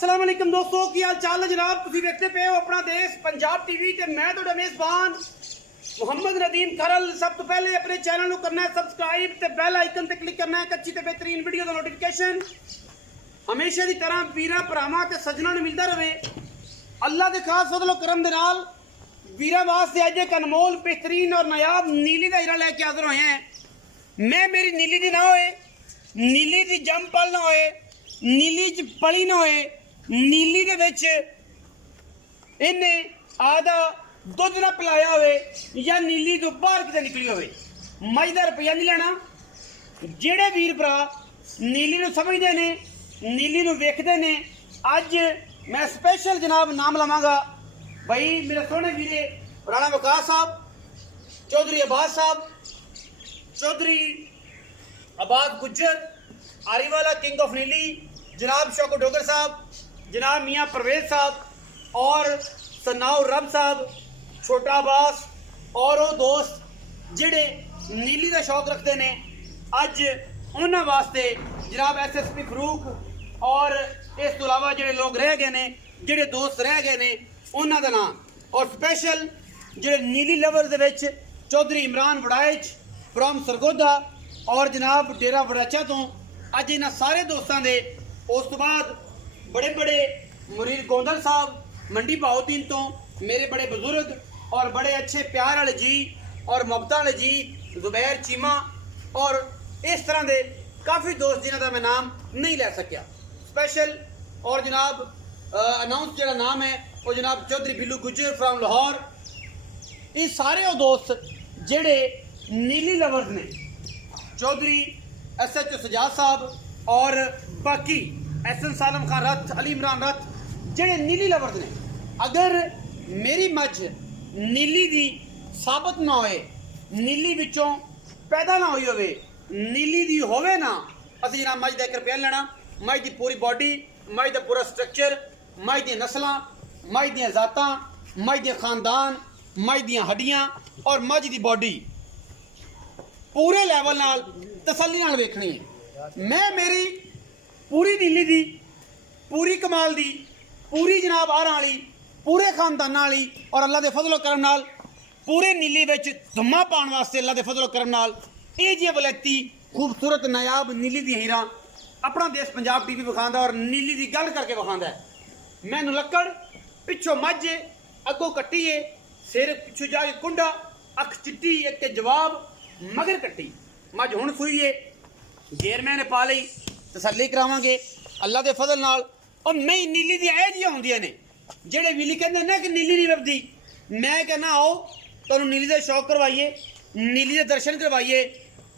अस्सलाम वालेकुम दोस्तों, की हाल चाल है जनाब। तुसीं देखते पे हो अपना देश पंजाब टीवी ते मैं तुहाडा मेज़बान मुहम्मद नदीम खरल। सब तो पहले अपने चैनल को करना है सब्सक्राइब ते बेल आइकन ते क्लिक करना है एक अच्छी ते बेहतरीन वीडियो का नोटिफिकेशन हमेशा की तरह वीरां भरावां ते सज्जनां नूं मिलदा रहे। अल्लाह दे खास फजलो करम दे नाल वीरां वास्ते अज एक अनमोल बेहतरीन और नायाब नीली दा हीरा लैके हाज़र होए हैं। मैं मेरी नीली दी ना होए, नीली दी जम पल ना होए, नीली च पली ना होए, नीली दे विच इन्हें आधा दुध ना पिलाया होवे या नीली तो बाहर किते निकली होवे। मझ दा रुपया नहीं लेना। जेड़े वीर भरा नीली नूं समझदे ने, नीली नूं वेखदे ने, अज मैं स्पेशल जनाब नाम लवांगा भाई मेरे सोहने वीरे राणा वकास साहब, चौधरी अब्बास साहब, चौधरी अब्बास गुज्जर, आरीवाला किंग ऑफ नीली जनाब शौकत डोगर साहब, जनाब मियाँ परवेज साहब और सनाउ रब साहब, छोटा अब्बास और वो दोस्त जेड़े नीली का शौक रखते हैं। अज उन्होंने वास्ते जनाब SSP फरूक और इस तो इलावा जेड़े लोग रह गए ने, जेड़े दोस्त रह गए ने, उन्होंने का नाम और स्पेशल जेड़े नीली लवर दे विच चौधरी इमरान वड़ाइच फ्रॉम सरगोधा और जनाब डेरा वड़ाचा तो अज इन्होंने सारे दोस्तों के उस तो बाद बड़े बड़े मुरीद गोंदल साहब मंडी भाउद्दीन तो मेरे बड़े बुजुर्ग और बड़े अच्छे प्यार वाले जी और मोहब्बत वाले जी जुबैर चीमा और इस तरह के काफ़ी दोस्त जिन्हों का मैं नाम नहीं ले सकिया स्पेशल। और जनाब अनाउंस जो नाम है वो जनाब चौधरी बिल्लू गुज्जर फ्राम लाहौर। ये सारे वो दोस्त जेड़े नीली लवर्स ने, चौधरी SHO सजाद साहब और बाकी SN सालम खान रथ, अली इमरान रथ, जेड़े नीली लवर्स ने। अगर मेरी मझ नीली दी साबित ना होए, नीली विचों पैदा ना हुई होवे, नीली दी होवे ना, असीं जनाब मझ दा 1 रुपया लेना। मझ दी पूरी बॉडी, मझ दा पूरा स्ट्रक्चर, मझ दी नस्लां, मझ दी जातां, मझ दे खानदान, मझ दी हड्डियां और मझ दी बॉडी पूरे लैवल नाल तसल्ली नाल वेखनी है। मैं मेरी पूरी नीली दी, पूरी कमाल दी, पूरी जनाब आरां वाली, पूरे खानदाना वाली और अल्लाह दे फजलो करम नाल पूरे नीली विच धम्मा पाउण वास्ते अल्लाह दे फजलो करम नाल ये जी वलैती खूबसूरत नायाब नीली दी हीरा अपना देश पंजाब टीवी विखांदा और नीली दी गल करके विखांदा है। मैनू लक्कड़ पिछों मझ अगों कट्टी है, सिर पिछों जाके कुंडा, अख चिट्टी एक जवाब मगर कट्टी। मझ हुण सूई है, जेर मैंने पा लई, तसल्ली करावांगे अल्लाह दे फजल नाल। और नहीं नीली दी ऐ जी होंदियां ने जेड़े वीली कहंदे ना कि नीली नहीं वरदी। मैं कहना आओ तुहानूं नीली दा शौक करवाइए, नीली दे दर्शन करवाइए।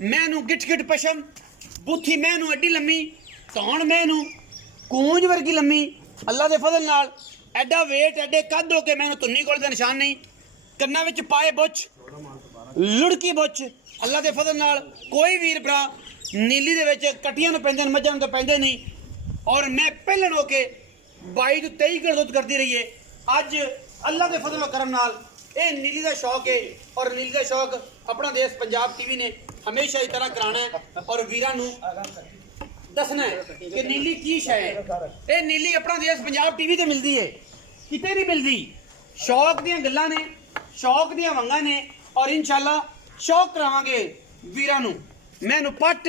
मैनू गिठ गिठ पशम, बुथी मैनू एड्डी लम्मी, धौण मैनू कूंज वर्गी लम्मी, अल्लाह दे फजल नाल एडा वेट एडे कद हो के मैनू तुन्नी कोल दा निशान नहीं। कन्ना विच पाए बुछ, लुड़की बुछ, अल्लाह दे फजल नाल कोई वीर भरा नीली दे विच कट्टियां नूं पैंदे मझां नूं पैंदे नहीं। और मैं पहलन होके 22 तो 23 किलो दुध करती रही है। अज अल्लाह के फजलो करम नाल ये नीली का शौक है और नीली का शौक अपना देश पंजाब टीवी ने हमेशा इस तरह कराना है और वीरां नूं दसना है कि नीली की शय है। ये नीली अपना देश पंजाब टीवी ते मिलती है, किते नहीं मिलती। शौक दियां गल्लां ने, शौक दियां वंगां ने और इंशाल्लाह शौक करावांगे वीरां नूं। मैनू पट,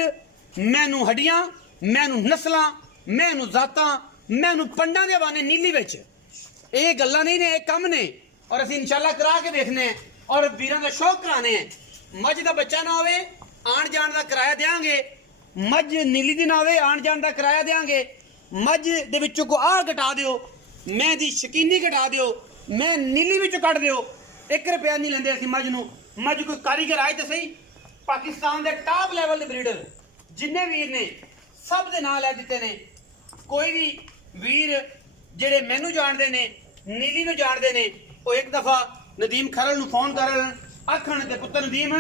मैनू हड्डियां, मैनू नस्लां, मैनू जातां, मैनू पंडां दे हवाने नीली विच ये गल्लां नहीं ने, ये कम ने और असीं इंशाल्लाह करा के देखने और वीरां दा शौक कराने हैं। मझ दा बच्चा ना होवे, आण जाण दा किराया देंगे। मझ नीली दी ना होवे, आण जाण दा किराया देंगे। मझ दे विचों को आ घटा दिओ, मैं दी शकीनी घटा दिओ, मैं नीली विचों कट दिओ। 1 रुपया नहीं लेंदे असीं मझ नूं। मझ कोई कारीगर आए तो सही, पाकिस्तान दे टॉप लैवल दे ब्रीडर जिन्ने वीर ने सब दे नाम लै दित्ते ने। कोई भी वीर जेड़े मैनू जानते ने, नीली नूं जानते ने, वो एक दफ़ा नदीम खरल नूं फोन करन आखण ते पुत्तर नदीम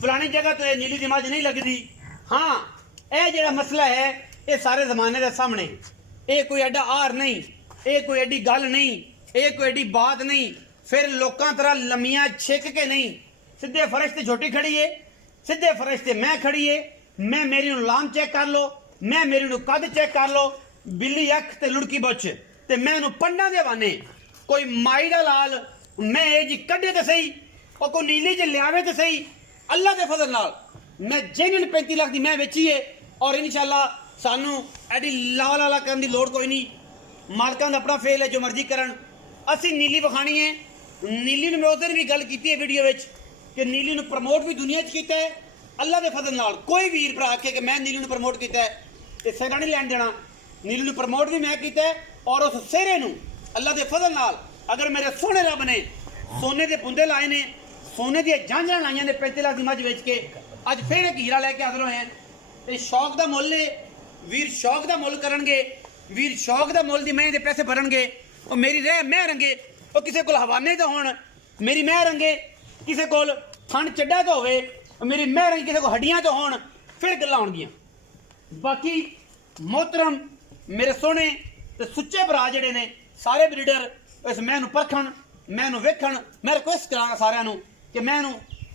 फलानी जगह तो नीली दी मझ नहीं लगती। हाँ, यह जेड़ा मसला है ये सारे जमाने के सामने, ये कोई एडा हार नहीं, ये कोई एडी गल नहीं, ये कोई एडी बात नहीं। फिर लोकां तरह लम्मियां छिक के नहीं, सीधे फर्श ते छोटी खड़ी है, सीधे फर्श ते मैं खड़ी है। मैं मेरी लाम चेक कर लो, मैं मेरी कद चेक कर लो, बिल्ली अख ते लुड़की बुच ते मैं उन्होंने पंडा दे हवाने कोई माई दा लाल मैं ये जी कड्ढे ते सही और कोई नीली च लियावे ते सही अल्लाह के फजल नाल मैं जेन्युइन 35 लाख की मैं बेची है और इंशाल्लाह सानू एडी लाला करने की लोड़ कोई नहीं मालकां दा अपना फेल है जो मर्जी करन असी नीली विखानी है नीली मैं उस दिन भी गल की है वीडियो विच कि नीली नूं प्रमोट भी दुनिया च कीता है अल्लाह के फजल नाल कोई वीर भरा आखे कि मैं नीली नूं प्रमोट किया है ते सैगा नहीं लैन देना नीली नूं प्रमोट भी मैं किया है और उस सेहरे नूं अल्लाह के फजल नाल अगर मेरे सोहने रब ने सोने के पुंदे लाए ने सोने दी झांझां लाइयां ने 35 लाख की मझ बेच के अज फिर एक हीरा लैके हाजिर होए हैं ते शौक का मुल है वीर शौक का मुल करनगे वीर शौक का मुल दी मैं दे पैसे भरनगे और मेरी रह मैं रंगे और किसी को हवाने तो होण मेरी मैं रंगे किसी को थन चड्डा तो होवे मेरी मैं रंगी किसी को हड्डियां तो होण फिर गल्लां होणगियां बाकी मोहतरम मेरे सोहने ते सुच्चे भरा जिहड़े ने सारे ब्रीडर इस मैं परखण मैं वेखण मैं रिक्वेस्ट करांगा सारिਆਂ ਨੂੰ कि मैं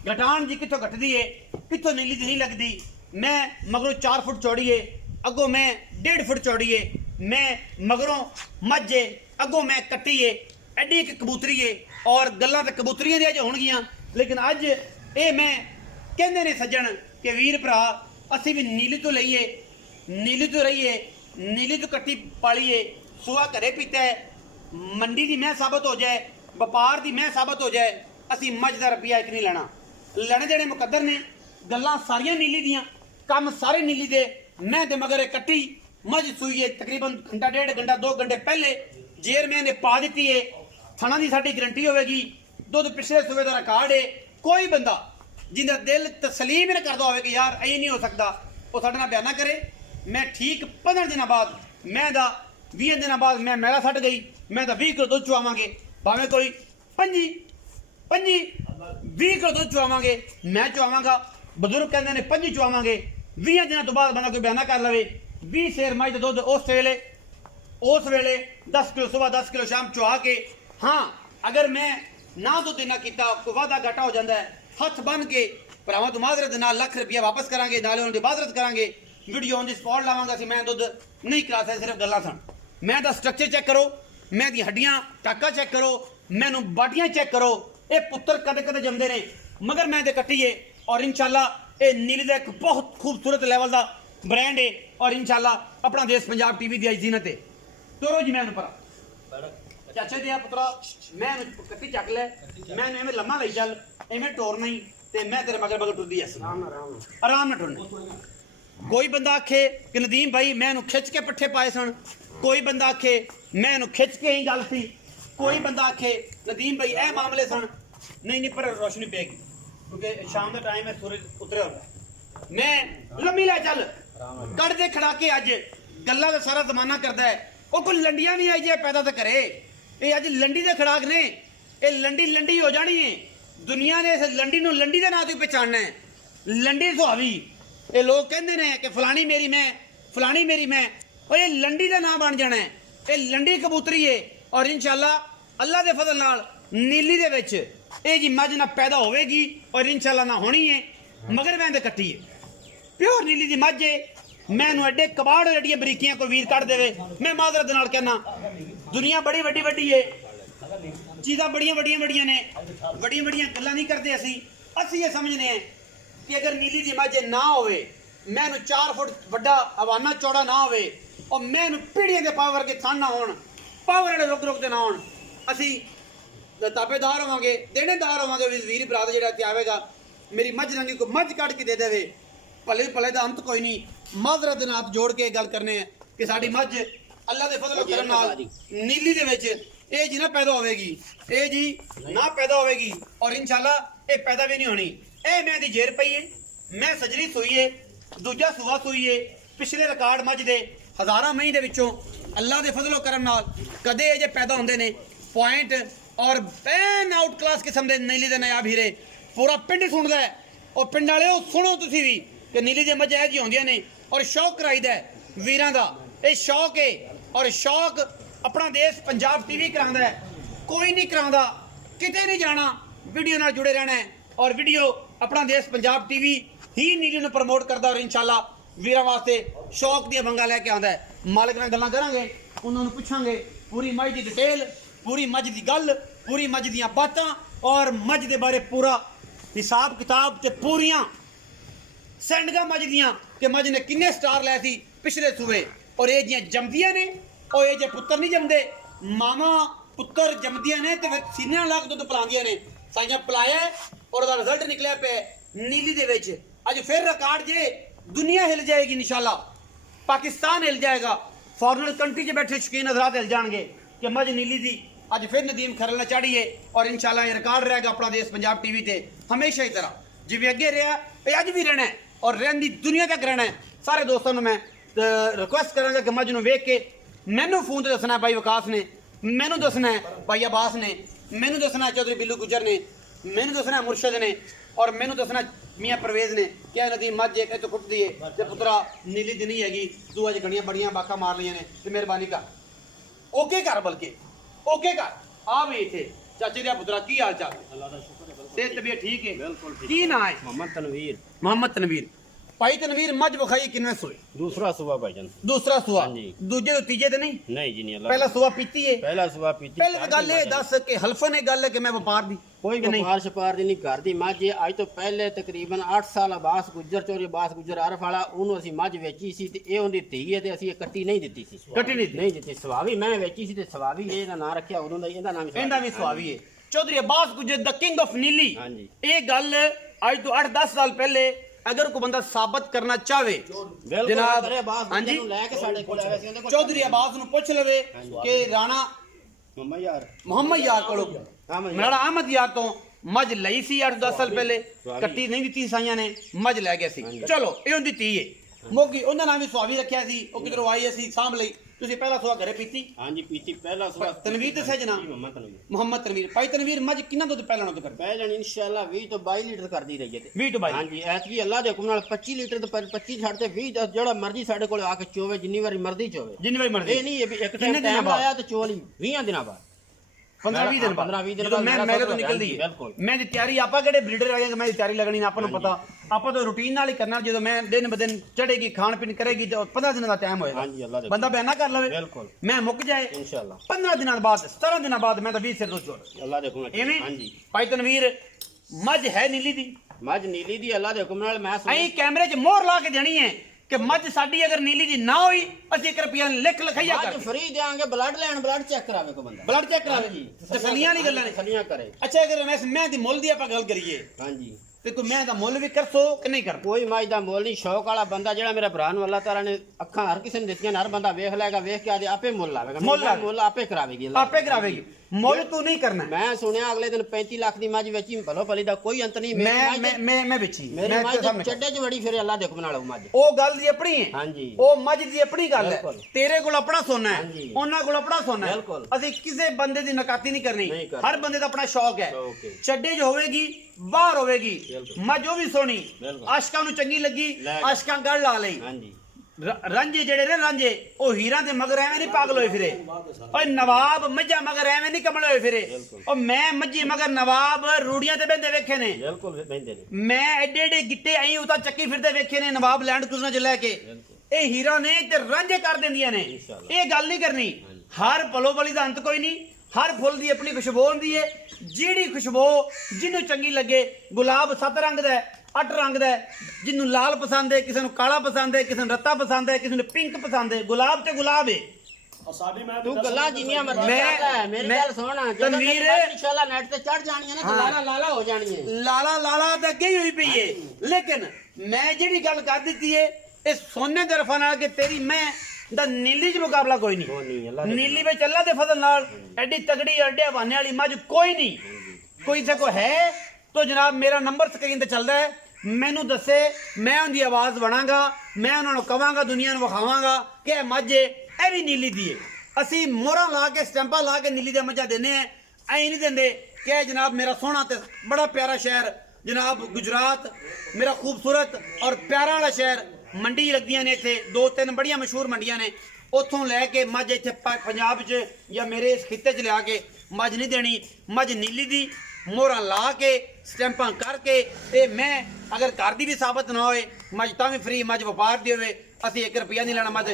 घटाण जी कितों घटदी है कितों नीली दी नहीं लगती मैं मगरों 4 फुट चौड़ी है अगों मैं 1.5 फुट चौड़ी है मैं मगरों मझ है अगों मैं कट्टी है एडी एक कबूतरी है और गल्लां ते कबूतरियां दी अज होणगियां लेकिन अज ये मैं कहंदे ने सज्जण कि वीर भरा असीं भी नीली तो लईए नीली तो रहीए नीली तो कट्टी पालीए सुआ घरे पीता है मंडी की मैं साबित हो जाए व्यापार की मैं साबित हो जाए असी मझ का रुपया एक नहीं लेना लेने देने मुकद्दर ने गल्लां सारियां नीली दियां काम सारे नीली दे मैं ते मगर कट्टी मझ सूई है तकरीबन घंटा 1.5 घंटा 2 घंटे पहले जेर मैंने पा दी है थना की साडी गारंटी होगी दुध पिछले सूबे का रिकॉर्ड है कोई बंदा जिंदा दिल तस्लीम ही नहीं करता हो कि यार ये नहीं हो सकता वो साडे नाल बयाना करे मैं ठीक 15 दिनों बाद मैं 20 दिनों बाद मैं मेला सट गई मैं 20 किलो दुध चुआवांगे भावें कोई 20 किलो दुध चुआवांगे मैं चुआवांगा बजुर्ग कहते हैं 5 चुआवांगे 20 दिनों तो बाद बंदा कोई बयाना कर लवे 20 सेर मझ का दुध उस वेले 10 किलो सुबह 10 किलो शाम चुआ के हाँ अगर मैं ना दुध देना किया कोई वादा घाटा हो जाता है हथ बन के भरावां तो माजरत नाल लाख रुपया वापस करांगे नाले उन्हां दी बाजरत करांगे वीडियो ऑन दी स्पॉट लावांगा सी मैं दुध नहीं करा सकदा सिर्फ गल्लां सन मैं दा स्ट्रक्चर चेक करो मैं दी हड्डियां टाका चेक करो मैनू बाडियां चेक करो ये पुत्र कदे कदे जमदे ने मगर मैं दे कट्टीए और इंशाल्लाह ये नीली दा एक बहुत खूबसूरत लेवल दा ब्रांड है और इंशाल्लाह अपना देश पंजाब टीवी दी जीनत है तोरो जी मैं पर चाचे दिया पुत्रा मैं कट्टी चक ले मैं एवें लम्मा लई चल एवें टोर नहीं ते मैं तेरे मगर मगर टुरदी ऐसी आराम ना टुरना कोई बंदा आखे कि नदीम भाई मैं खिंच के पट्ठे पाए सन कोई बंदा आखे मैं खिंच के ही गल सी कोई बंदा आखे नदीम भाई ए मामले सन नहीं पर रोशनी पेगी क्योंकि शाम का टाइम है सूरज उतरे होगा मैं लम्मी लै चल कड़ दे खड़ा के अज गल्ला का सारा जमाना करता है वो कोई लंडियां नहीं आई जाए पैदा तो करे ये अज लंडी के खड़ाक ने ये लंडी हो जानी है दुनिया ने इस लंडी नूं लंडी के नाम तो पहचानना है लंडी सुहावी ये लोग कहते हैं कि फलानी मेरी मैं और ये लंडी का नाम बन जाना है ये लंडी कबूतरी है और इंशाल्लाह अल्लाह के फजल नाल नीली दे विच ये जी मझ ना पैदा होगी और इंशाल्लाह ना होनी है मगर मैं कट्टी है प्योर नीली की मझ है मैनू एडे कबाड़ एडियां बरीकियां कोई वीर कट देवे मैं माजरत नाल कहना दुनिया बड़ी वड्डी है चीज़ां बड़ियां ने बड़ियां गल्लां नहीं करते असी ये समझने हैं कि अगर नीली की मझ ना होवे मैनू 4 फुट वड्डा हवाना चौड़ा ना होवे और मैनू पीढ़ियां के पावर के थन ना होण पावर वाले रुक ना होण असी ताबेदार होवांगे देनेदार होवांगे वीर भरा जिहड़ा इत्थे आवेगा मेरी मझ रंगी को मझ कट के दे देवे भले दा अंत कोई नहीं माजरत दे नाल जोड़ के गल करने हैं कि साडी मझ अल्लाह दे फजल करम नाल नीली दे विच ये जी ना पैदा होगी ये जी ना पैदा होगी और इंशाल्लाह ये पैदा भी नहीं होनी ए मैं दी जेर पई है मैं सजरी सूई है दूजा सुआ सूई है पिछले रिकॉर्ड मझ दे हज़ारां मई दे विचों अल्लाह दे फजलो करम नाल कदे ये जे पैदा होंदे ने पॉइंट और पैन आउट क्लास किस्म दे नीली दे नायाब हीरे पूरा पिंड सुनदा है और पिंड वाले सुनो तुसीं भी कि नीली दी मझ ऐ जी होंदियां ने और शौक कराईदा है वीरां दा ये शौक है और शौक अपना देश पंजाब टीवी करांदा है कोई नहीं करांदा किते नहीं जाना वीडियो नाल जुड़े रहना है और वीडियो अपना देश पंजाब टीवी ही नीली नूं प्रमोट करदा और इंशाल्लाह ਵੀਰਾਂ ਵਾਸਤੇ ਸ਼ੌਕ ਦੀਆਂ ਮੰਗਾਂ ਲੈ ਕੇ ਆਉਂਦਾ ਹੈ। ਮਾਲਕ ਨਾਲ ਗੱਲਾਂ ਕਰਾਂਗੇ, ਉਹਨਾਂ ਨੂੰ ਪੁੱਛਾਂਗੇ ਪੂਰੀ ਮੱਝ ਦੀ ਡਿਟੇਲ, ਪੂਰੀ ਮੱਝ ਦੀ ਗੱਲ, ਪੂਰੀ ਮੱਝ ਦੀਆਂ ਬਾਤਾਂ ਔਰ ਮੱਝ ਦੇ ਬਾਰੇ ਪੂਰਾ ਹਿਸਾਬ ਕਿਤਾਬ ਤੇ ਪੂਰੀਆਂ ਸੈਂਡਗਾ ਮੱਝ ਦੀਆਂ ਕਿ ਮੱਝ ਨੇ ਕਿੰਨੇ ਸਟਾਰ ਲਏ ਸੀ ਪਿਛਲੇ ਸੂਏ ਔਰ ਇਹ ਜਿਹੀਆਂ ਜੰਮਦੀਆਂ ਨੇ ਉਹ ਇਹ ਜੇ ਪੁੱਤਰ ਨਹੀਂ ਜੰਮਦੇ, ਮਾਵਾਂ ਪੁੱਤਰ ਜੰਮਦੀਆਂ ਨੇ ਤੇ ਫਿਰ ਸੀਨਿਆਂ ਲੱਗ ਦੁੱਧ ਪਿਲਾਉਂਦੀਆਂ ਨੇ। ਸਾਈਆਂ ਪਿਲਾਇਆ ਔਰ ਉਹਦਾ ਰਿਜ਼ਲਟ ਨਿਕਲਿਆ ਪਿਆ ਨੀਲੀ ਦੇ ਵਿੱਚ। ਅੱਜ ਫਿਰ ਰਿਕਾਰਡ ਜੇ ਦੁਨੀਆ ਹਿਲ ਜਾਏਗੀ ਇਨਸ਼ਾਅੱਲਾ, ਪਾਕਿਸਤਾਨ ਹਿਲ ਜਾਏਗਾ, ਫੋਰਨਰ ਕੰਟਰੀ 'ਚ ਬੈਠੇ ਸ਼ੌਕੀਨ ਹਜ਼ਰਾਤ ਹਿਲ ਜਾਣਗੇ ਕਿ ਮੱਝ ਨੀਲੀ ਦੀ ਅੱਜ ਫਿਰ ਨਦੀਮ ਖਰਲ ਨਾਲ ਚਾੜੀਏ ਔਰ ਇਨਸ਼ਾਅੱਲਾ ਇਹ ਰਿਕਾਰਡ ਰਹੇਗਾ ਆਪਣਾ ਦੇਸ਼ ਪੰਜਾਬ ਟੀਵੀ ਤੇ ਹਮੇਸ਼ਾ ਹੀ ਤਰ੍ਹਾਂ ਜਿਵੇਂ ਅੱਗੇ ਰਿਹਾ ਇਹ ਅੱਜ ਵੀ ਰਹਿਣਾ ਹੈ ਔਰ ਰਹਿਣ ਦੀ ਦੁਨੀਆ ਤੱਕ ਰਹਿਣਾ ਹੈ। ਸਾਰੇ ਦੋਸਤਾਂ ਨੂੰ ਮੈਂ ਰਿਕੁਐਸਟ ਕਰਾਂਗਾ ਕਿ ਮੱਝ ਨੂੰ ਵੇਖ ਕੇ ਮੈਨੂੰ ਫੋਨ ਤੇ ਦੱਸਣਾ ਭਾਈ ਵਿਕਾਸ ਨੇ, ਮੈਨੂੰ ਦੱਸਣਾ ਹੈ ਭਾਈ ਅਬਾਸ ਨੇ, ਮੈਨੂੰ ਦੱਸਣਾ ਚੌਧਰੀ ਬਿੱਲੂ ਗੁੱਜਰ ਨੇ, ਮੈਨੂੰ ਦੱਸਣਾ ਮੁਰਸ਼ਦ ਨੇ ਔਰ ਮੈਨੂੰ ਦੱਸਣਾ ਮੀਆਂ ਪਰਵੇਜ਼ ਨੇ ਕਿ ਇਹ ਨਦੀਮ ਮੱਝ ਇੱਕ ਤੋਂ ਫੁੱਟਦੀ ਏ ਤੇ ਪੁੱਤਰਾ ਨੀਲੀ ਦੀ ਨਹੀਂ ਹੈਗੀ, ਤੂੰ ਅੱਜ ਗਣੀਆਂ ਬੜੀਆਂ ਬਾਕਾਂ ਮਾਰ ਲਈਆਂ ਨੇ ਤੇ ਮਿਹਰਬਾਨੀ ਕਰ ਓਕੇ ਕਰ, ਬਲਕਿ ਓਕੇ ਕਰ ਆ ਵੀ ਇੱਥੇ ਚਾਚੇ ਦਾ ਪੁੱਤਰਾ ਕੀ ਹਾਲ ਚਾਲ? ਅੱਲਾਹ ਦਾ ਸ਼ੁਕਰ ਹੈ, ਸਿਹਤ ਤਬੀਅਤ ਠੀਕ ਹੈ? ਬਿਲकुल ठीक। ਕੀ ਨਾਂ ਹੈ? मोहम्मद तनवीर। ਮੁਹੰਮਦ ਤਨਵੀਰ। ਭਾਈ ਤਨਵੀਰ ਮੱਝ ਵਿਖਾਈ ਕਿੰਨੇ ਸੂਏ? दूसरा सुबह भाईजान। ਦੂਸਰਾ ਸੂਆ? ਹਾਂਜੀ। ਦੂਜੇ ਤੋਂ ਤੀਜੇ ਤੇ ਨਹੀਂ? नहीं जी नहीं, अल्लाह ਪਹਿਲਾ ਸੂਆ ਪੀਤੀ ਏ? पहला सुबह पीती। ਪਹਿਲੇ ਤਾਂ ਗੱਲ ਇਹ ਦੱਸ ਕਿ ਹਲਫਨ ਇਹ ਗੱਲ ਹੈ ਕਿ ਮੈਂ ਵਪਾਰ ਦੀ कोई कि नहीं? व्यापार शपार दी नहीं करती मझ। अज तो पहले तकरीबन 8 साल अब्बास गुज्जर चोरी अब्बास गुज्जर अरफ वाला ਉਹਨੂੰ ਅਸੀਂ ਮੱਝ ਵੇਚੀ ਸੀ ਤੇ ਇਹ ਉਹਦੀ ਧੀ ਹੈ ਤੇ ਅਸੀਂ ਇਹ ਕੱਟੀ ਨਹੀਂ ਦਿੱਤੀ ਸੀ। ਕੱਟੀ ਨਹੀਂ ਦਿੱਤੀ? ਨਹੀਂ ਦਿੱਤੀ, ਸਵਾਵੀ ਮੈਂ ਵੇਚੀ ਸੀ ਤੇ ਸਵਾਵੀ ਇਹਦਾ ਨਾਂ ਰੱਖਿਆ ਉਦੋਂ ਦਾ, ਇਹਦਾ ਨਾਮ ਇਹਦਾ ਵੀ ਸੁਆਵੀ ਹੈ। ਚੌਧਰੀ ਅਬਾਸ ਗੁਜਰ ਦਾ ਕਿੰਗ ਆਫ ਨੀਲੀ। ਹਾਂਜੀ। ਇਹ ਗੱਲ ਅੱਜ ਤੋਂ 8-10 ਸਾਲ ਪਹਿਲੇ ਅਗਰ ਕੋਈ ਬੰਦਾ ਸਾਬਤ ਕਰਨਾ ਚਾਹਵੇ ਜਨਾਬ ਅब्बास ਹਾਂਜੀ ਗੁੱਜਰ ਨੂੰ ਲੈ ਕੇ ਸਾਡੇ ਕੋਲ ਆਇਆ ਸੀ, ਉਹਦੇ ਕੋਲ ਚੌਧਰੀ ਅਬਾਸ ਨੂੰ ਪੁੱਛ ਲਵੇ ਕਿ ਰਾਣਾ ਮੰਮਾ ਯਾਰ ਮੁਹੰਮਦ ਯਾਰ ਕੋਲੋਂ ਅਹਿਮਦ ਮੇਰਾ ਅਹਿਮਦ ਯਾਰ ਤੋਂ ਮੱਝ ਲਈ ਸੀ 8-10 ਸਾਲ ਪਹਿਲੇ, ਕੱਟੀ ਨਹੀਂ ਦਿੱਤੀ ਸਾਈਆਂ ਨੇ, ਮੱਝ ਲੈ ਗਿਆ ਸੀ। ਚਲੋ ਇਹ ਉਹਦੀ ਧੀ ਏ ਮੋਗੀ, ਉਹਦਾ ਨਾਮ ਵੀ ਸੁਆਵੀ ਰੱਖਿਆ ਸੀ। ਉਹ ਕਿਧਰੋਂ ਆਈ ਅਸੀਂ ਸਾਂਭ ਲਈ। ਤੁਸੀਂ ਪਹਿਲਾ ਸੁਆ ਘਰੇ ਪੀਤੀ? ਹਾਂਜੀ ਪੀਤੀ। ਪਹਿਲਾ ਸੁਬह ਤਨਵੀਰ ਤੇ ਸਜਣਾ ਮੁਹੰਮਦ ਤਨਵੀਰ। ਮੁਹੰਮਦ ਤਨਵੀਰ। ਭਾਈ ਤਨਵੀਰ ਮੱਝ ਕਿੰਨਾ ਦੁੱਧ ਪਹਿਲਾਂ ਨੂੰ ਕਰ? ਪਹਿਲਾਂ ਇਨਸ਼ਾਅੱਲਾ 20 ਤੋਂ 22 ਲੀਟਰ ਕਰਦੀ ਰਹੀ ਹੈ ਤੇ 20 ਤੋਂ 22? ਹਾਂਜੀ ਐਤਕੀ ਅੱਲਾ ਦੇ ਹੁਕਮ ਨਾਲ 25 ਲੀਟਰ ਤੋਂ 25 ਛੱਡ ਤੇ 20 ਜਿਹੜਾ ਮਰਜ਼ੀ ਸਾਡੇ ਕੋਲ ਆ ਕੇ ਚੋਵੇ, ਜਿੰਨੀ ਵਾਰੀ ਮਰਜ਼ੀ ਚੋਵੇ। ਜਿੰਨੀ ਵਾਰੀ ਮਰਜ਼ੀ? ਇਹ ਨਹੀਂ ਹੈ ਵੀ ਇੱਕ ਕਿੰਨੇ ਦਿਨਾਂ ਟਾਈਮ ਬਾਅਦ? ਆਇਆ ਤੇ ਚੋਲੀ 20 ਦਿਨਾਂ ਬਾਅਦ, 15-20 ਦਿਨ ਬਾਅਦ? 15-20 ਦਿਨ ਜਦੋਂ ਬਾਅਦ ਮੈਂ ਮੇਰੇ ਤੋਂ ਨਿਕਲਦੀ ਹੈ ਬਿਲਕੁਲ। ਮੈਂ ਦੀ ਤਿਆਰੀ ਆਪਾਂ ਕਿਹੜੇ ਬਰੀਡਰ ਆ ਗਏ ਮੈਂ ਦੀ ਤਿਆਰੀ ਲੱਗਣੀ ਨਾ ਆਪਾਂ ਨੂੰ ਪਤਾ, ਆਪਾਂ ਤਾਂ ਰੂਟੀਨ ਨਾਲ ਹੀ ਕਰਨਾ। ਜਦੋਂ ਮੈਂ ਦਿਨ ਬ ਦਿਨ ਚੜੇਗੀ ਖਾਣ ਪੀਣ ਕਰੇਗੀ ਤੇ 15 ਦਿਨਾਂ ਦਾ ਟਾਈਮ ਹੋਏਗਾ। ਹਾਂਜੀ ਅੱਲਾ ਦੇ ਬੰਦਾ ਬਿਆਨਾ ਕਰ ਲਵੇ ਬਿਲਕੁਲ ਮੈਂ ਮੁੱਕ ਜਾਏ ਇਨਸ਼ਾਅੱਲਾ 15 ਦਿਨਾਂ ਬਾਅਦ 17 ਦਿਨਾਂ ਬਾਅਦ ਮੈਂ ਤਾਂ 20 ਸਿਰ ਤੋਂ ਚੋਰ ਅੱਲਾ ਦੇ ਹੁਕਮ ਨਾਲ। ਐਵੇਂ ਹਾਂਜੀ ਭਾਈ ਤਨਵੀਰ ਮੱਝ ਹੈ ਨੀਲੀ ਦੀ? ਮੱਝ ਨੀਲੀ ਦੀ ਅੱਲਾ ਦੇ ਹੁਕਮ ਨਾਲ। ਮੈਂ ਅਸੀਂ ਕੈਮਰੇ 'ਚ ਮੋਹਰ ਲਾ ਕੇ ਦੇਣੀ ਹੈ ਕਿ ਮੱਝ ਸਾਡੀ ਅਗਰ ਨੀਲੀ ਦੀ ਨਾ ਹੋਈ ਅਸੀਂ 1 ਰੁਪਿਆ ਲਿਖ ਲਿਖਾਈਆ ਮੱਝ ਕਰ ਫ੍ਰੀ ਦੇਾਂਗੇ। ਬਲੱਡ ਲੈਣ, ਬਲੱਡ ਚੈੱਕ ਕਰਾਵੇ ਕੋ ਬੰਦਾ, ਬਲੱਡ ਚੈੱਕ ਕਰਾਵੇ। ਤਸੱਲੀਆਂ ਵਾਲੀ ਗੱਲਾਂ ਨੇ। ਤਸੱਲੀਆਂ ਕਰੇ। ਅੱਛਾ ਅਗਰ ਮੈਂ ਦੀ ਮੁੱਲ ਦੀ ਆਪਾਂ ਗੱਲ ਕਰੀਏ ਹਾਂਜੀ ਤੇ ਕੋਈ ਮੈਂ ਦਾ ਮੁੱਲ ਵੀ ਕਰਸੋ ਕਿ ਨਹੀਂ ਕਰ? ਕੋਈ ਮੱਝ ਦਾ ਮੁੱਲ ਨਹੀਂ। ਸ਼ੌਕ ਵਾਲਾ ਬੰਦਾ ਜਿਹੜਾ ਮੇਰਾ ਭਰਾ ਨੂੰ ਅੱਲਾਹ ਤਾਲਾ ਨੇ ਅੱਖਾਂ ਹਰ ਕਿਸੇ ਨੂੰ ਦਿੱਤੀਆਂ ਨੇ, ਹਰ ਬੰਦਾ ਵੇਖ ਲਏਗਾ, ਵੇਖ ਕੇ ਆਦੇ ਆਪੇ ਮੁੱਲ ਲਾਵੇਗਾ। ਮੁੱਲ ਆਪੇ ਕਰਾਵੇਗੀ ਅੱਲਾਹ। ਆਪੇ ਕਰਾਵੇਗੀ। ਮੁੱਲ ਤੂੰ ਨਹੀਂ ਕਰਨਾ। ਮੈਂ ਸੁਣਿਆ ਅਗਲੇ ਦਿਨ 35 ਲੱਖ ਦੀ ਮੱਝ ਵੇਚੀ, ਭਲੋ ਭਲੀ ਦਾ ਕੋਈ ਅੰਤ ਨਹੀਂ। ਮੈਂ ਵੇਚੀ ਮੇਰੀ ਮੱਝ ਚੱਡੇ 'ਚ ਵੜੀ ਫਿਰ ਅੱਲਾਹ ਦੇ ਹੁਕਮ ਨਾਲ ਉਹ ਮੱਝ। ਉਹ ਗੱਲ ਦੀ ਆਪਣੀ ਹੈ। ਹਾਂਜੀ ਉਹ ਮੱਝ ਦੀ ਆਪਣੀ ਗੱਲ ਹੈ। ਬਿਲਕੁਲ। ਤੇਰੇ ਕੋਲ ਆਪਣਾ ਸੋਨਾ ਹੈ, ਹਾਂਜੀ। ਉਹਨਾਂ ਕੋਲ ਆਪਣਾ ਸੋਨਾ ਹੈ। ਬਿਲਕੁਲ। ਅਸੀਂ ਕਿਸੇ ਬੰਦੇ ਦੀ ਨਕਾਤੀ ਨਹੀਂ ਕਰਨੀ। ਨਹੀਂ ਕਰਨੀ। ਹਰ ਬੰਦੇ ਦਾ ਆਪਣਾ ਸ਼ੌਕ ਹੈ। ਸ਼ੌਕ ਹੈ। ਚੱਡੇ 'ਚ ਹੋਵੇਗੀ, ਬਾਹਰ ਹੋਵੇਗੀ, ਬਿਲਕੁਲ। ਮੱਝ ਉਹ ਵੀ ਸੋਹਣੀ, ਬਿਲਕੁਲ। ਆਸ਼ਕਾਂ ਨੂੰ ਚੰਗੀ ਲੱਗੀ, ਲੈ। ਆਸ਼ਕਾਂ ਗੱਲ ਲਾ ਲਈ। ਹਾਂਜੀ ਰਾਂਝੇ ਜਿਹੜੇ ਨੇ ਰਾਂਝੇ ਉਹ ਹੀਰਾਂ ਦੇ ਮਗਰ ਐਵੇਂ ਨਹੀਂ ਪਾਗਲ ਹੋਏ ਫਿਰੇ। ਓਏ ਨਵਾਬ ਮੱਝਾਂ ਮਗਰ ਐਵੇਂ ਨਹੀਂ ਕਮਲ ਹੋਏ ਫਿਰੇ। ਉਹ ਮੈਂ ਮੱਝੀ ਮਗਰ ਨਵਾਬ ਰੂੜੀਆਂ ਤੇ ਬਹਿੰਦੇ ਵੇਖੇ ਨੇ। ਬਿਲਕੁਲ ਬੈਂਦੇ ਨੇ। ਮੈਂ ਐਡੇ ਐਡੇ ਗਿੱਟੇ ਆਈ ਉਤਾ ਚੱਕੀ ਫਿਰਦੇ ਵੇਖੇ ਨੇ ਨਵਾਬ ਲੈਂਡ ਕੁਜ਼ਨਾ ਚ ਲੈ ਕੇ। ਇਹ ਹੀਰਾ ਨੇ ਤੇ ਰਾਂਝੇ ਕਰ ਦਿੰਦੀਆਂ ਨੇ। ਇਹ ਗੱਲ ਨਹੀਂ ਕਰਨੀ। ਹਰ ਪਲੋ ਬਲੀ ਦਾ ਅੰਤ ਕੋਈ ਨਹੀਂ। ਹਰ ਫੁੱਲ ਦੀ ਆਪਣੀ ਖੁਸ਼ਬੂ ਹੁੰਦੀ ਹੈ। ਜਿਹੜੀ ਖੁਸ਼ਬੂ ਜਿਹਨੂੰ ਚੰਗੀ ਲੱਗੇ। ਗੁਲਾਬ 7 ਰੰਗ ਦਾ ਹੈ, 8 ਰੰਗ ਦਾ ਹੈ। ਜਿਹਨੂੰ ਲਾਲ ਪਸੰਦ ਹੈ, ਕਿਸੇ ਨੂੰ ਕਾਲਾ ਪਸੰਦ ਹੈ, ਕਿਸੇ ਨੂੰ ਰੱਤਾ ਪਸੰਦ ਹੈ, ਕਿਸੇ ਨੂੰ ਪਿੰਕ ਪਸੰਦ ਹੈ। ਗੁਲਾਬ ਤੇ ਗੁਲਾਬ ਹੈ। ਤੂੰ ਗੱਲਾਂ ਜਿੰਨੀਆਂ ਮਰਜ਼ੀ ਕਰਦਾ ਹੈ, ਮੇਰੀ ਗੱਲ ਸੁਣ। ਤਨਵੀਰ ਇਨਸ਼ਾਅੱਲਾ ਨੈਟ ਤੇ ਚੜ ਜਾਣੀਆਂ ਨੇ ਤੇ ਲਾਲਾ ਲਾਲਾ ਹੋ ਜਾਣੀਆਂ। ਲਾਲਾ ਤਾਂ ਅੱਗੇ ਹੀ ਹੋਈ ਪਈ ਏ। ਲੇਕਿਨ ਮੈਂ ਜਿਹੜੀ ਗੱਲ ਕਰ ਦਿੱਤੀ ਏ ਇਹ ਸੋਨੇ ਦੇ ਰਫਾ ਨਾਲ ਕਿ ਤੇਰੀ ਮੈਂ ਦਾ ਨੀਲੀ 'ਚ ਮੁਕਾਬਲਾ ਕੋਈ ਨਹੀਂ। ਨੀਲੀ ਵਿੱਚ ਅੱਲਾ ਦੇ ਫਜ਼ਲ ਨਾਲ ਐਡੀ ਤਗੜੀ ਐਡੇ ਹਵਾਨੇ ਵਾਲੀ ਮੱਝ ਕੋਈ ਨਹੀਂ। ਕੋਈ ਸੇ ਕੋ ਹੈ तो जनाब मेरा नंबर स्क्रीन ਤੇ ਚੱਲਦਾ ਹੈ। ਮੈਨੂੰ ਦੱਸੇ, ਮੈਂ ਉਹਦੀ ਆਵਾਜ਼ ਬਣਾਂਗਾ, ਮੈਂ ਉਹਨਾਂ ਨੂੰ ਕਵਾਂਗਾ, ਦੁਨੀਆ ਨੂੰ ਵਿਖਾਵਾਂਗਾ ਕਿ ਇਹ ਮੱਝ ਇਹ ਵੀ ਨੀਲੀ ਦੀ ਹੈ। ਅਸੀਂ ਮੋਹਰਾਂ ਲਾ ਕੇ ਸਟੈਂਪਾਂ ਲਾ ਕੇ ਨੀਲੀ ਦੀਆਂ ਮੱਝਾਂ ਦਿੰਦੇ ਆ। ਐਂ ਨਹੀਂ ਦਿੰਦੇ ਕਿ ਇਹ ਜਨਾਬ ਮੇਰਾ ਸੋਹਣਾ ਤੇ ਬੜਾ ਪਿਆਰਾ ਸ਼ਹਿਰ ਜਨਾਬ ਗੁਜਰਾਤ ਮੇਰਾ ਖੂਬਸੂਰਤ ਔਰ ਪਿਆਰਾ ਵਾਲਾ ਸ਼ਹਿਰ। ਮੰਡੀ ਲੱਗਦੀਆਂ ਨੇ ਇੱਥੇ 2-3 ਬੜੀਆਂ ਮਸ਼ਹੂਰ ਮੰਡੀਆਂ ਨੇ। ਉੱਥੋਂ ਲੈ ਕੇ ਮੱਝ ਇੱਥੇ ਪੰਜਾਬ 'ਚ ਜਾਂ ਮੇਰੇ ਇਸ ਖਿੱਤੇ 'ਚ ਲਿਆ ਕੇ ਮੱਝ ਨਹੀਂ ਦੇਣੀ। ਮੱਝ ਨੀਲੀ ਦੀ ਮੋਹਰਾਂ ਲਾ ਕੇ ਸਟੈਂਪਾਂ ਕਰਕੇ ਤੇ ਮੈਂ ਅਗਰ ਘਰ ਦੀ ਵੀ ਸਾਬਤ ਨਾ ਹੋਏ ਮੱਝ ਤਾਂ ਵੀ ਫ੍ਰੀ ਮੱਝ ਵਪਾਰ ਦੀ ਹੋਵੇ ਅਸੀਂ 1 ਰੁਪਿਆ ਨਹੀਂ ਲੈਣਾ ਮੱਝ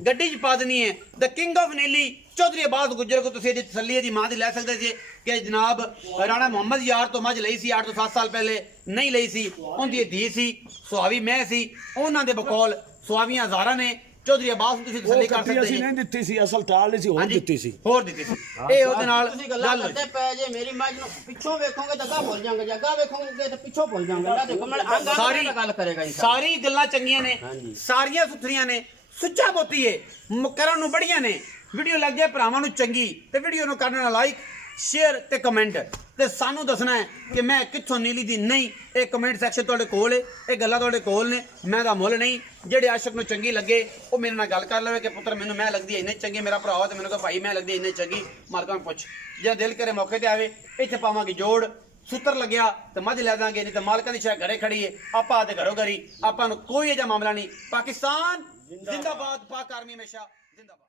ਗੱਡੀ 'ਚ ਪਾ ਦੇਣੀ ਹੈ ਦ ਕਿੰਗ ਆਫ ਨੀਲੀ ਚੌਧਰੀ ਅਬਾਸ ਗੁੱਜਰ ਕੋ ਤੁਸੀਂ ਇਹਦੀ ਤਸੱਲੀ ਇਹਦੀ ਮਾਂ ਦੀ ਲੈ ਸਕਦੇ ਸੀ ਕਿ ਜਨਾਬ ਰਾਣਾ ਮੁਹੰਮਦ ਯਾਰ ਤੋਂ ਮੱਝ ਲਈ ਸੀ 8 ਤੋਂ 7 ਸਾਲ ਪਹਿਲੇ ਨਹੀਂ ਲਈ ਸੀ ਉਹਦੀ ਧੀ ਸੀ ਸੁਹਾਵੀ ਮੈਂ ਸੀ ਉਹਨਾਂ ਦੇ ਬਕੌਲ ਸੁਹਾਵੀਆਂ ਹਜ਼ਾਰਾਂ ਨੇ ਚੌਧਰੀ ਅਬਾਸ ਨੂੰ ਤੁਸੀਂ ਤਸੱਲੀ ਕਰ ਸਕਦੇ ਅਸੀਂ ਨਹੀਂ ਦਿੱਤੀ ਸੀ ਅਸਲ ਤਾਲ ਨਹੀਂ ਸੀ ਹੋਰ ਦਿੱਤੀ ਸੀ ਹੋਰ ਦਿੱਤੀ ਸੀ ਇਹ ਉਹਦੇ ਨਾਲ ਤੁਸੀਂ ਗੱਲਾਂ ਗੱਲ ਹੋਈ। ਕਰਦੇ ਪਏ ਜੇ ਮੇਰੀ ਮੱਝ ਨੂੰ ਪਿੱਛੋਂ ਵੇਖੋਗੇ ਤਾਂ ਅੱਗਾ ਭੁੱਲ ਜਾਵਾਂਗੇ, ਅੱਗਾ ਵੇਖੋਗੇ ਤਾਂ ਪਿੱਛੋਂ ਭੁੱਲ ਜਾਵਾਂਗੇ। ਨਾ ਦੇਖੋ ਮੈਂ ਸਾਰੀ ਗੱਲ ਕਰੇਗਾ ਇਨਸਾਨ। ਸਾਰੀ ਗੱਲਾਂ ਚੰਗੀਆਂ ਨੇ ਹਾਂਜੀ। ਸਾਰੀਆਂ ਸੁਥਰੀਆਂ ਨੇ ਸੁੱਚਾ ਮੋਤੀ ਏ ਕਰਨ ਨੂੰ ਬੜੀਆਂ ਨੇ ਵੀਡੀਓ ਲੱਗ ਜਾਏ ਭਰਾਵਾਂ ਨੂੰ ਚੰਗੀ ਤੇ ਵੀਡੀਓ ਨੂੰ ਕਰਨਾ ਲਾਈਕ ਸ਼ੇਅਰ ਤੇ ਕਮੈਂਟ ਤੇ ਸਾਨੂੰ ਦੱਸਣਾ ਹੈ ਕਿ ਮੈਂ ਕਿੱਥੋਂ ਨੀਲੀ ਦੀ ਨਹੀਂ ਇਹ ਕਮੈਂਟ ਸੈਕਸ਼ਨ ਤੁਹਾਡੇ ਕੋਲ ਏ ਇਹ ਗੱਲਾਂ ਤੁਹਾਡੇ ਕੋਲ ਨੇ ਮੈਂ ਦਾ ਮੁੱਲ ਨਹੀਂ ਜਿਹੜੇ ਆਸ਼ਕ ਨੂੰ ਚੰਗੀ ਲੱਗੇ ਉਹ ਮੇਰੇ ਨਾਲ ਗੱਲ ਕਰ ਲਵੇ ਕਿ ਪੁੱਤਰ ਮੈਨੂੰ ਮੈਂ ਲੱਗਦੀ ਐ ਇੰਨੇ ਚੰਗੀ ਮੇਰਾ ਭਰਾ ਤੇ ਮੈਨੂੰ ਕਹੇ ਭਾਈ ਮੈਂ ਲੱਗਦੀ ਇੰਨੇ ਚੰਗੀ ਮਾਲਕਾਂ ਨੂੰ ਪੁੱਛ ਜੇ ਦਿਲ ਕਰੇ ਮੌਕੇ ਤੇ ਆਵੇ ਇੱਥੇ ਪਾਵਾਂਗੇ ਜੋੜ ਸੁੱਤਰ ਲੱਗਿਆ ਤੇ ਮੱਝ ਲੈ ਦਾਂਗੇ ਨਹੀਂ ਤੇ ਮਾਲਕਾਂ ਦੀ ਸ਼ਾਇਦ ਘਰੇ ਖੜੀ ਏ ਆਪਾਂ ਤੇ ਘਰੋਂ ਘਰੀ ਆਪਾਂ ਨੂੰ ਕੋਈ ਅਜਿਹਾ ਮਾਮਲਾ ਨਹੀਂ ਪਾਕਿਸਤਾਨ ਜ਼ਿੰਦਾਬਾਦ ਪਾਕ ਆਰਮੀ ਹਮੇਸ਼ਾ ਜ਼ਿੰਦਾਬਾਦ।